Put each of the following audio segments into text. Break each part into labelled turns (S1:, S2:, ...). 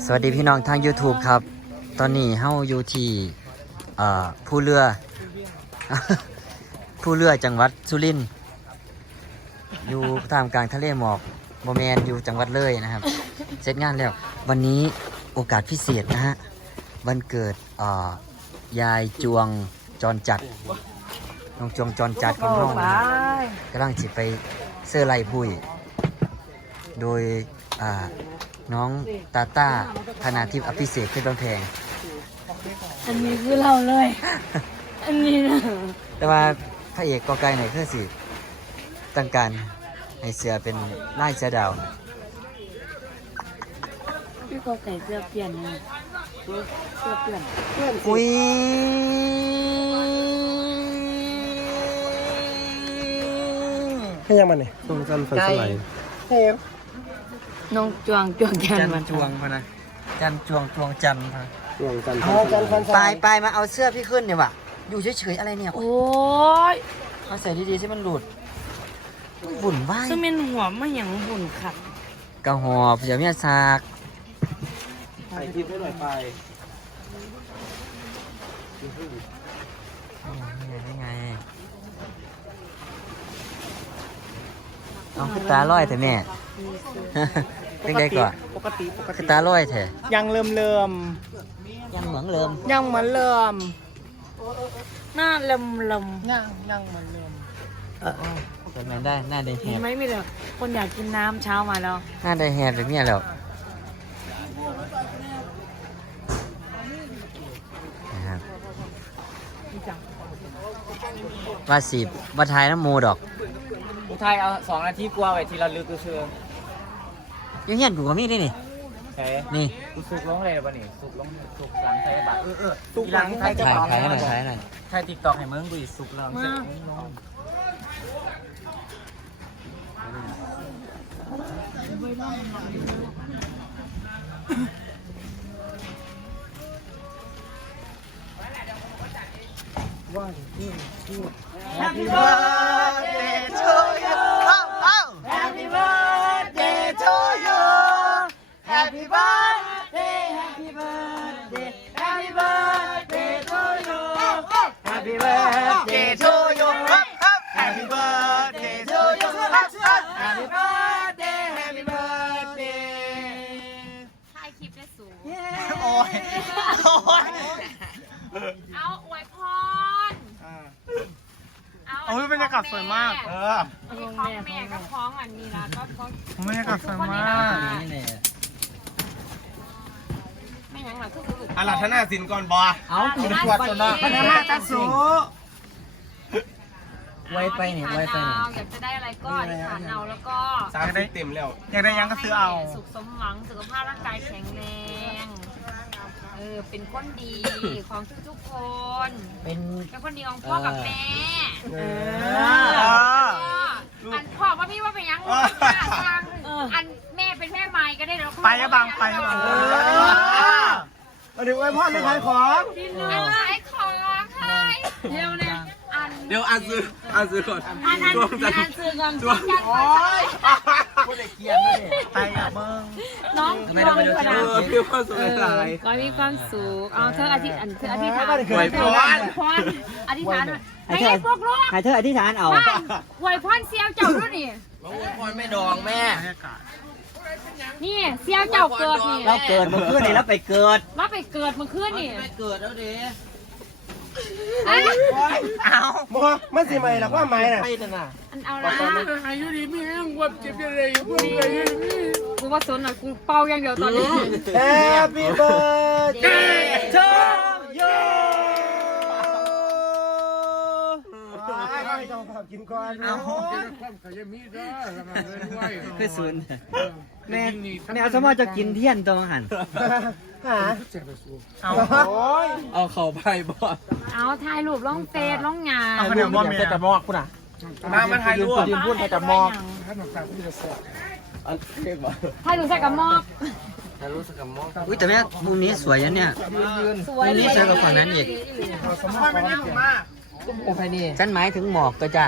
S1: สวัสดีพี่น้องทาง YouTube ครับตอนนี้เฮาอยู่ที่ผู้เรือ ผู้เรือจังหวัดสุรินทร์อยู่ท่ามกลางทะเลหมอกโมแมนอยู่จังหวัดเลยนะครับเสร็จงานแล้ววันนี้โอกาสพิเศษนะฮะวันเกิดยายจวงจรจัดน้องจวงจรจัดของน้องกำลังจิไปเสื้อไล่พุยโดยน้องตาต้าธนาทิพย์อภิเษกเพชรบางแพง
S2: อันนี้คือเราเลย อันนี้นะ
S1: แต่ว่าพระเอกกอไก่เนี่ยคือสิต้องการให้เสือเป็นไล่เสือดาว
S2: พี่กอไก่เสื้อเปลี่ยนนะเสื้อเปลี่ยน
S1: อุ้ย
S3: ให้ยังมันเนี่ยตรงกันไฟสไลด์เฮ้ย
S2: น้องจวงแก
S1: จั
S2: น
S1: น
S2: มัน
S1: จวงพะนะจันจวงจวงจันพะ
S3: ตรงกันฟันส
S1: ไป
S3: ไลด์
S1: ไปมาเอาเสื้อพี่ขึ้นเนี่ยวะอยู่เฉยๆอะไรเนี่ย
S2: โอ้ย
S1: เอาใส่ดีๆที่มันหลุดบุ่นว่าย
S2: ซึ่งเป็นหัวมันอย่างบุ่นขัด
S1: กระหอบเดี๋ยวเมียซาก
S3: ถ่ายคลิปให้หน่อยไป
S1: นี่ไงเอาคือตาลอยแต่แม่ เป็นไงก่อน
S3: ปกติ
S1: คือตาลอยแท้
S3: ยังเริ่ม
S1: ยังเหมือนเริ่ม
S3: ยังเหมือนเริ่ม
S2: หน้าเริ่ม
S3: ยังเหมือนเริ่ม
S1: เปิดแมนได้หน้าได้แห
S2: เห็น
S1: บ
S2: ไหมมีแต่คนอยากกินน้ำเช้ามาแล้ว
S1: หน้าได้แหบแบบนี้แล้วนะครับว่าสิบว่าทายน้ำโมดอก
S4: กูไทยเอา2 นาทีกว่าไว้ทีละลึกกูเชื่อ
S1: ยังเห็นกูก็มีได้นี่
S4: แค่
S1: นี่
S4: กูสุกลงเลยป่ะนี่สุกลงสุกหลังไทยบัตรสุก
S3: หลังไทย
S1: ถ่ายถ่ายให้หน่อยถ่ายให้หน่อย
S4: ไทยติ๊กต็อกให้มึงกูอีสุกแล้วเสร็จลง
S3: Happy birthday to you Happy birthday to you Happy birthday Happy birthday Happy birthday to you Happy birthday to you Happy birthday to you Happy birthday Happy birthday
S2: ถ่ายคลิปได้สูง
S3: โอ้ย
S2: เอาอวยพร
S3: โอ้ยบรรยากาศสวยมาก
S2: มีคล้องแม่ก็คล้องอันนี้ละก็คล้อง
S3: บรรยากาศสวยมาก
S1: นี่แหละ
S2: แม่ยังหลังคือ
S3: อารัธนาสินก่อนบอ
S1: เอา
S2: ขวดตัวนะ
S3: พัฒนาจัสู
S1: ไวไปนี่ไวไปนี่
S2: อยากจะได้อะไรก็อธิษฐานเอาแล้วก็
S3: 30 เต็มแล้ว อยากได้ยังก็ซื้อเอา
S2: สุขสมหวังสุขภาพร่างกายแข็งแรงเป็นคนดีของทุกๆคน
S1: เป็น
S2: เป็นคนดีของพ่อกับแม่
S3: อ
S2: อันพ่อว่าพี่ว่าเป็นยังทางอันแม่เป็นแม่ไม้ก็ได้แล้ว
S3: ไปอะบังไปอะบังมาถึงไว้พ่อในขายของ
S2: อันขายของใครเดี๋ยวเนี่ยอัน
S4: เดี๋ยวอ่านซื้อก่อน
S2: อันซื้อก่อน
S3: โอ้ยคนเด็กเกียนเลยไปอะเบิ้ง
S2: น้องน้องพนัน
S4: พี่พ่อสวยหลาย
S2: ก็มีความสุขเอาเธออธิษฐานอธิษฐาน
S3: ไหวพร
S2: อธิษฐานให้ให้พวกลูก
S1: ให้เธออธิษฐานเอา
S2: บ้านไหวพรเสียวเจ้าด้วยนี่
S4: พ่อไม่ดองแม่
S2: นี่เสียวเจ้าเกิดนี่
S1: เราเกิดเมื่อคืนนี่เราไปเกิด
S2: ว่าไปเกิดเมื่อคืนนี่
S4: ไม่เกิดแล้วเด้
S3: เอาโมมันสิไหมหรอกว่าไหมน่ะ
S4: ไปแต่น่ะ
S2: อันเอาละกูว่าสนอ่ะกูเป่าอย่างเดียวตอนนี้
S3: Happy birthday to you ต้องกินก่อนเอา
S1: คือศูนย์แม่เอาสมมติจะกินเที่ยนตัวหัน
S3: หาเอาโอ้ย
S4: เอาเข่าไปบ่
S2: เอาถ่ายรูปล่องเฟซล่องงาน
S3: เดี๋ยวมอมใส่กระมอกคุณอ่ะมาถ่ายรูปยืนพูดใส่กระมอก
S2: ถ่ายรูปใส่กระมอก
S1: อุ้ยแต่แม่มุมนี้สวยยันเนี่ย
S2: สวย
S1: นี่สวยกว่าฝั่งนั้นอีก
S3: ไม่ไม่ได้ถูกมาก
S1: ฉันหมายถึงหมอกตัวจ้า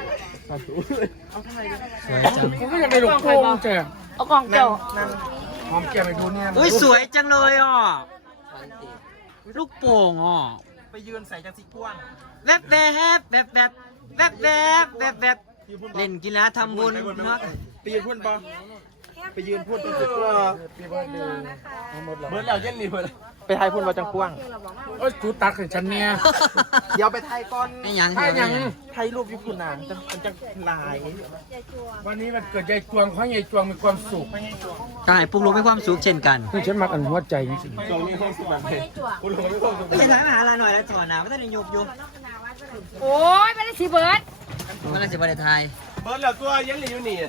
S1: สวยจัง
S2: กูก็จะไปหลงโป่งเจ้าเอากล่องเจ้า
S3: หอมแก้มไปดูเนี่ย
S1: อุ้ยสวยจังเลยอ่ะลูกโป่งอ่ะ
S3: ไปยืนใส่จังสีกว้าง
S1: แวบแวบแวบแวบแวบแวบแวบแวบเล่นกีฬาทำบุญเนาะ
S3: ไปยืนพูดปะไปยืนพูดจังสีกว้างเบิร์ดแล้วเย็นนี่เบิร์ดไปไทยพูดมาจังกว้างเอ้ยกูตักให้ฉันเนี่ยเดี๋ยวไปไทยก่อน
S1: ไม่ยัง
S3: ไทยยังไทยรูปญี่ปุ่นนางมันจะลายวันนี้มันเกิดยายจวงเพราะยายจวงมีความสุข
S1: ก็ให้พวกเรามีความสุขเช่นกัน
S3: คือฉันมักอันหัวใจจริงๆจวงมีความสุขแบบนี้คุณลุงมีความสุข
S1: ไม่ใช่ถ่ายมาหาเราหน่อยแล้วถอดหนาวไม่ต้องยกอยู่
S2: โอ้ยไม่ได้สีเบิร์ด
S1: เมื่อไรจะไปไทย
S3: เบิร์ดแล้วตัวยันหลีอยู่นี่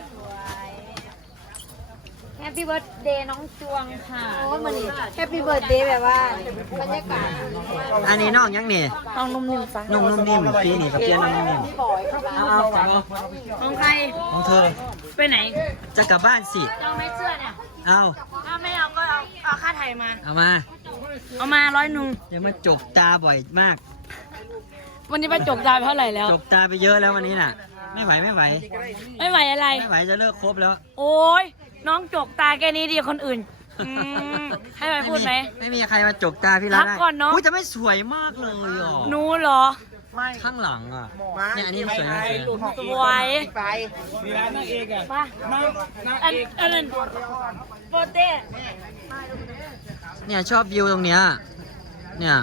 S2: แฮปปี้เบิร์ดเดย์น้องจวงค่ะ
S5: โอ้มันแฮปปี้เบิร์ดเดย์แบบว่าบรรยากาศ
S1: อันนี้น้องยังนี่
S2: น้องนุ่มนิ่มฟัง
S1: นุ่มนิ่มปีนี่กับเพียนนุ่มนิ่มเอาจัง
S2: น้องใคร
S1: ของเธอ
S2: ไปไหน
S1: จะกลับบ้านสิ
S2: เจ้าไม่เชื่อเนี่ย
S1: เอา
S2: ถ้าไม่เอาก็เอาค่าไทยมา
S1: เอามา
S2: เอามา100
S1: เดี๋ยวมาจบตาบ่อยมาก
S2: วันนี้ไปจบได้เท่าไหร่แล้ว
S1: จบตาไปเยอะแล้ววันนี้น่ะ ไม่ไหวไม่ไหว
S2: ไม่ไหวอะไร
S1: ไม่ไหวจะเลิกครบแล้ว
S2: โอ้ยน้องจกตาแค่นี้ดีคนอื่นให้ไปพูดไหม
S1: ไม่มีใครมาจกตาพี่ละ
S2: พักก่อนเนอะ
S1: อุ้ยจะไม่สวยมากเลยอ่ะ
S2: หนูเหรอ
S1: ข้างหลังอ่ะเนี่ยอันนี้สวยมากเลย
S2: สวย
S3: มีร้านนางเอกอ่ะ
S2: ป่ะ
S3: นางเอก
S2: อันนั้นโปเต้
S1: เนี่ยชอบวิวตรงเนี้ยเนี่ย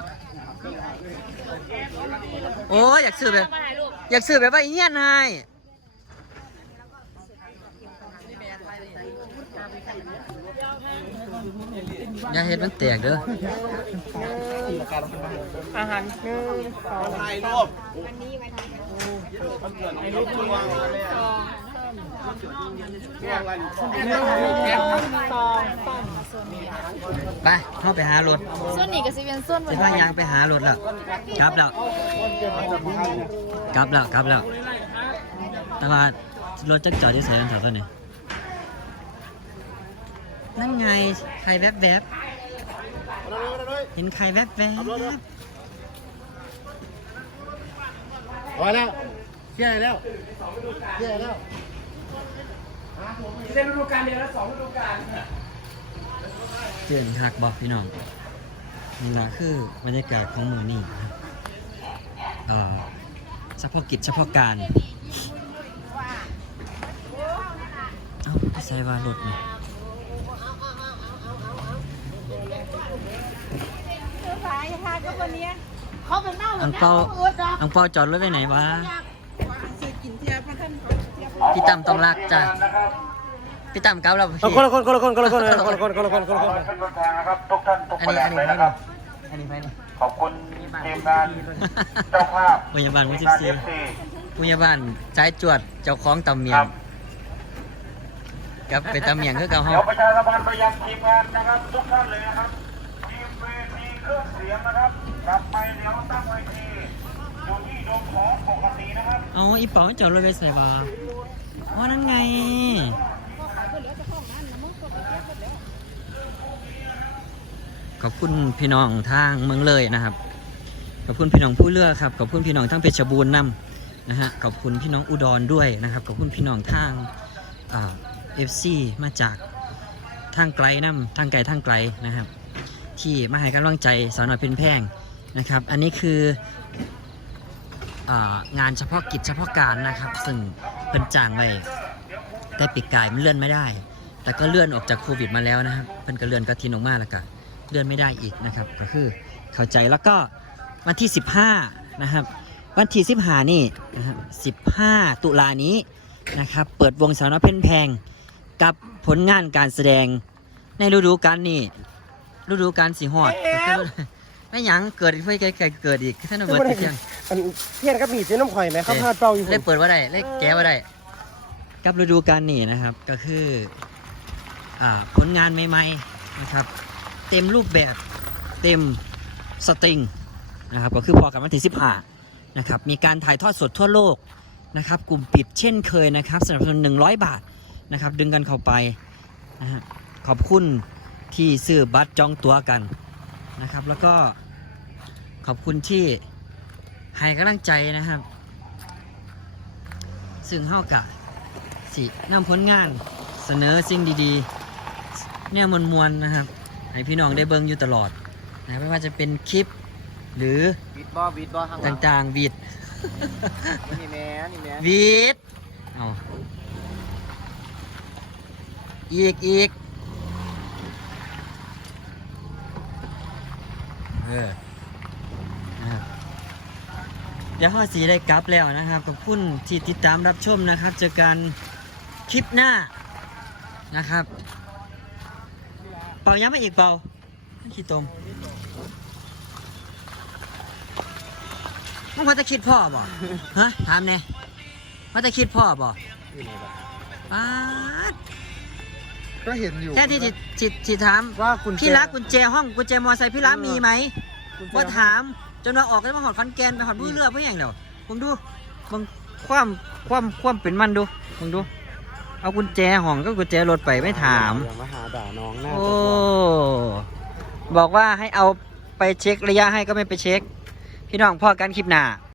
S1: โอ้ยอยากซื้อแบบ
S2: มาถ่ายรูป
S1: อยากซื้อแบบว่าเงี้ยนายอย่าเห็ดมันแตกเด้อ
S2: อาหาร
S3: ถ่ายรูปถ่ายรูปจวง
S1: ไปเข้าไปหารถ
S5: ส่วนนี้ก็สิเป็นส่วน
S1: จะพายางไปหารถแล้วกลับแล้วกลับแล้วแต่ว่ารถจักจอดที่ไหนกันแถวตัวนี้นั่นไงใครแวบเห็นใครแวบ
S3: พอแล้วเที่ยแล้วเที่ยแล้วเส้นฤดูกาลเดียวแล้ว2ฤดูกาล
S1: เจินคักบอกพี่น้องนี่นะคือบรรยากาศของหมู่นี่ครับเฉพาะกิจเฉพาะการเอ้าไปใส่วารถนี่อังเปาจอดรถไว้ไหนวะพี่ตั้มต้องรักจ้ะพี่ตั้มเก้าแล้วพี่
S3: คนละคน
S1: อันนี้ไปนี่
S6: ขอบคุณทีมงานเจ้าภาพ
S1: พยาบาลวันที่
S6: ทีมงาน
S1: 14
S6: FC
S1: พยาบาลสายจวดเจ้าของตำเมีย
S6: ครั
S1: ง
S6: บ
S1: กับเป็นตำเมียงคือเก่า
S6: เดี๋
S1: เฮา
S6: ยวประชาสัมพันธ์ไปยังทีมงานนะครับทุกท่านเลยนะครับทีมเวทีเครื่องเสียงนะครับกลับไปเดี๋ยวตั้งเวทีอยู่ที่โดมของปกตินะครับ
S1: เอาอีเป๋าจอดรถไว้ใส่วาอ๋อนั่นไงขอบคุณพี่น้องทางเมืองเลยนะครับขอบคุณพี่น้องผู้เลือกครับขอบคุณพี่น้องทั้งเพชรบูรณ์นำนะฮะขอบคุณพี่น้องอุดรด้วยนะครับขอบคุณพี่น้องทางFC มาจากทางไกลนำทางไกลนะครับที่มาให้กำลังใจสาวน้อยเพ็ญแพงนะครับอันนี้คืองานเฉพาะกิจเฉพาะการนะครับซึ่งเพิ่นจ้างไว้แต่ปีกไก่มันเลื่อนไม่ได้ แต่ก็เลื่อนออกจากโควิดมาแล้วนะครับเพิ่นก็เลื่อนกระทินออกมาแล้วก็เลื่อนไม่ได้อีกนะครับก็คือเข้าใจแล้วก็วันที่15นะครับวันที่15นี่นะครับ15ตุลานี้นะครับเปิดวงสาวน้อยเพ็ญแพงกับผลงานการแสดงในฤดูกาลนี้ฤดูกาลสีหอดไม่หยังเกิดอีกเพื่อเกิดอีกท่านเบิร์ดเพียง
S3: เที่ยงครับมีเส้นน้ำข่อยไหมเขาพาดเป้าอยู่
S1: เล่เปิดว่าได้เล่แก้ว่าได้กับฤดูกาลนี้นะครับก็คือผลงานใหม่ๆนะครับเต็มรูปแบบเต็มสตริงนะครับก็คือพอกับวันที่15นะครับมีการถ่ายทอดสดทั่วโลกนะครับกลุ่มปิดเช่นเคยนะครับสนับสนุน100 บาทนะครับดึงกันเข้าไปนะฮะขอบคุณที่ซื้อบัตรจองตั๋วกันนะครับแล้วก็ขอบคุณที่ให้กำลังใจนะครับซึ่งเฮากะสินำผลงานเสนอสิ่งดีๆเนี่ยมวลๆนะครับให้พี่น้องได้เบิ่งอยู่ตลอดนะไม่ว่าจะเป็นคลิปหรือ
S4: วิดบอข้างหลัง
S1: ต่างๆวิด
S4: นี่แม่นี่แม่
S1: วิดเอาอีกนะครับเดี๋ยวข้อสีได้กลับแล้วนะครับขอบคุณที่ติดตามรับชมนะครับเจอกันคลิปหน้านะครับเป่าย้ำมาอีกเป่าขี้ตมมึงว่าจะคิดพ่อบ่ ฮะถามเนี่ยว่าจะคิดพ่อบ่ป๊าด
S3: ก็เห็นอยู่
S1: แค่ที่ถาม
S3: ว่าคุณ
S1: พี่รักกุญแจห้องกุญแจมอไซค์พี่รักมีไหมว่าถามจนว่าออกก็จะมาหอดฟันแกนไปหอดผู้เรือเพื่ออย่างเดียวมึงดูมึงความเป็นมันดูมึงดูเอากุญแจห้องก็กุญแจรถไปไม่ถาม
S3: อย่ามาหาด่าน้องหน้า
S1: โอ้บอกว่าให้เอาไปเช็คระยะให้ก็ไม่ไปเช็ค พี่น้องพ่อกันคลิปหน้า